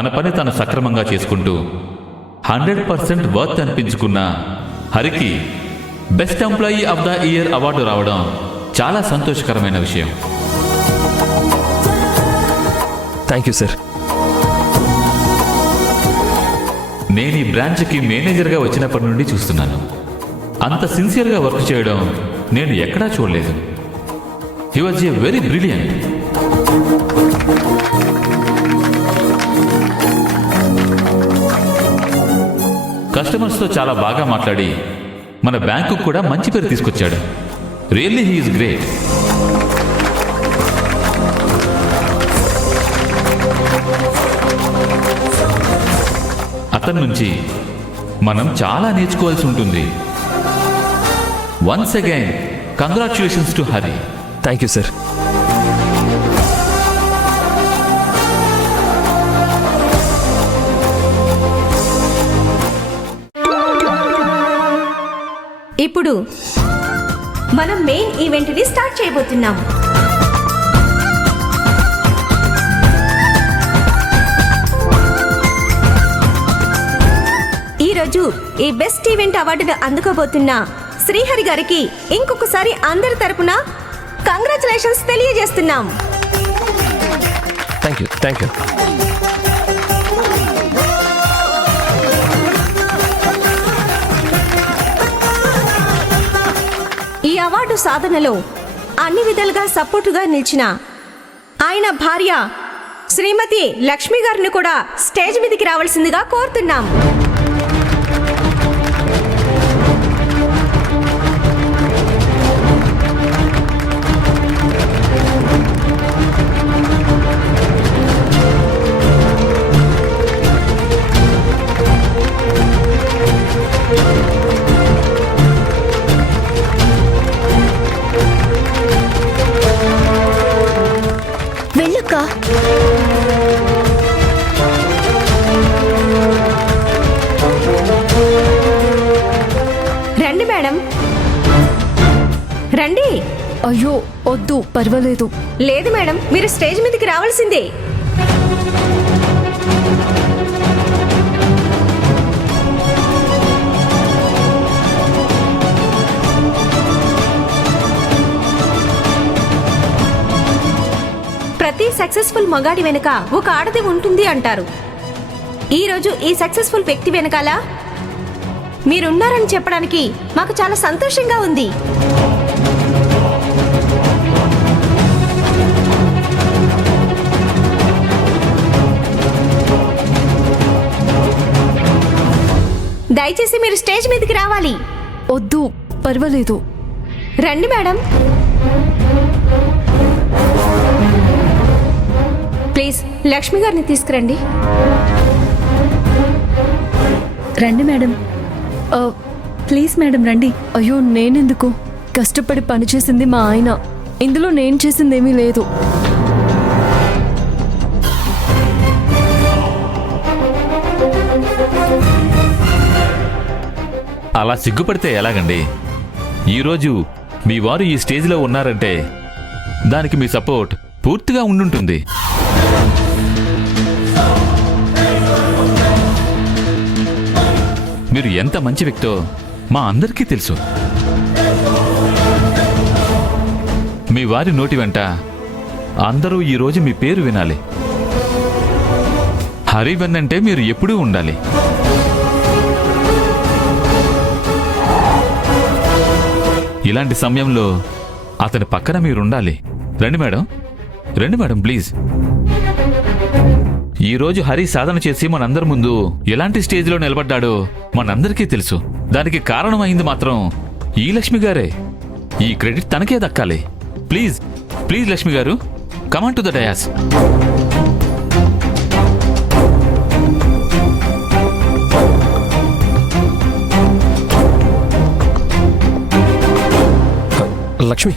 తన పని తను సక్రమంగా చేసుకుంటూ 100% వర్త్ అనిపించుకున్న హరికి best employee of the year award రావడం చాలా సంతోషకరమైన విషయం. Thank you sir. నేను ఈ బ్రాంచ్కి మేనేజర్గా వచ్చినప్పటి నుండి చూస్తున్నాను. అంత సిన్సియర్గా వర్క్ చేయడం నేను ఎక్కడా చూడలేదు. He was a very brilliant. కస్టమర్స్తో చాలా బాగా మాట్లాడి మన బ్యాంకు కూడా మంచి పేరు తీసుకొచ్చాడు. Really he is great. అతని నుంచి మనం చాలా నేర్చుకోవాల్సి ఉంటుంది. Once again congratulations to Hari. Thank you sir. ఇప్పుడు మనం మెయిన్ ఈవెంట్ని స్టార్ట్ చేయబోతున్నాం. ఈరోజు ఈ బెస్ట్ ఈవెంట్ అవార్డును అందుకోబోతున్న శ్రీహరి గారికి ఇంకొకసారి అందరి తరపున కంగ్రాచులేషన్స్ తెలియజేస్తున్నాం. Thank you. Thank you. ఈ అవార్డు సాధనలో అన్ని విధాలుగా సపోర్టుగా నిలిచిన ఆయన భార్య శ్రీమతి లక్ష్మి గారిని కూడా స్టేజ్ మీదకి రావాల్సిందిగా కోరుతున్నాం. రండి మేడం, రండి. అయ్యో వద్దు, పర్వాలేదు. లేదు మేడం, మీరు స్టేజ్ మీదకి రావాల్సిందే. ప్రతి సక్సెస్ఫుల్ మగాడి వెనుక ఒక ఆడది ఉంటుంది అంటారు. ఈరోజు ఈ సక్సెస్ఫుల్ వ్యక్తి వెనకాల మీరున్నారని చెప్పడానికి మాకు చాలా సంతోషంగా ఉంది. దయచేసి మీరు స్టేజ్ మీదకి రావాలి. వద్దు, పర్వాలేదు. రండి మేడం, ప్లీజ్ లక్ష్మి గారిని తీసుకురండి. రండి మేడం. ప్లీజ్ మేడం రండి. అయ్యో నేనెందుకు? కష్టపడి పనిచేసింది మా ఆయన, ఇందులో నేను చేసిందేమీ లేదు. అలా సిగ్గుపడితే ఎలాగండి? ఈరోజు మీ వారు ఈ స్టేజ్లో ఉన్నారంటే దానికి మీ సపోర్ట్ పూర్తిగా ఉండుంటుంది. మీరు ఎంత మంచి వ్యక్తో మా అందరికీ తెలుసు. మీ వారి నోటి వెంట అందరూ ఈరోజు మీ పేరు వినాలి. హరి వెన్నంటే మీరు ఎప్పుడూ ఉండాలి. ఇలాంటి సమయంలో అతని పక్కన మీరుండాలి. రండి మేడం, రండి మేడం, ప్లీజ్. ఈరోజు హరి సాధన చేసి మనందరి ముందు ఎలాంటి స్టేజ్లో నిలబడ్డాడో మనందరికీ తెలుసు. దానికి కారణమైంది మాత్రం ఈ లక్ష్మి గారే. ఈ క్రెడిట్ తనకే దక్కాలి. ప్లీజ్ ప్లీజ్ లక్ష్మి గారు, come on to the dais. Lakshmi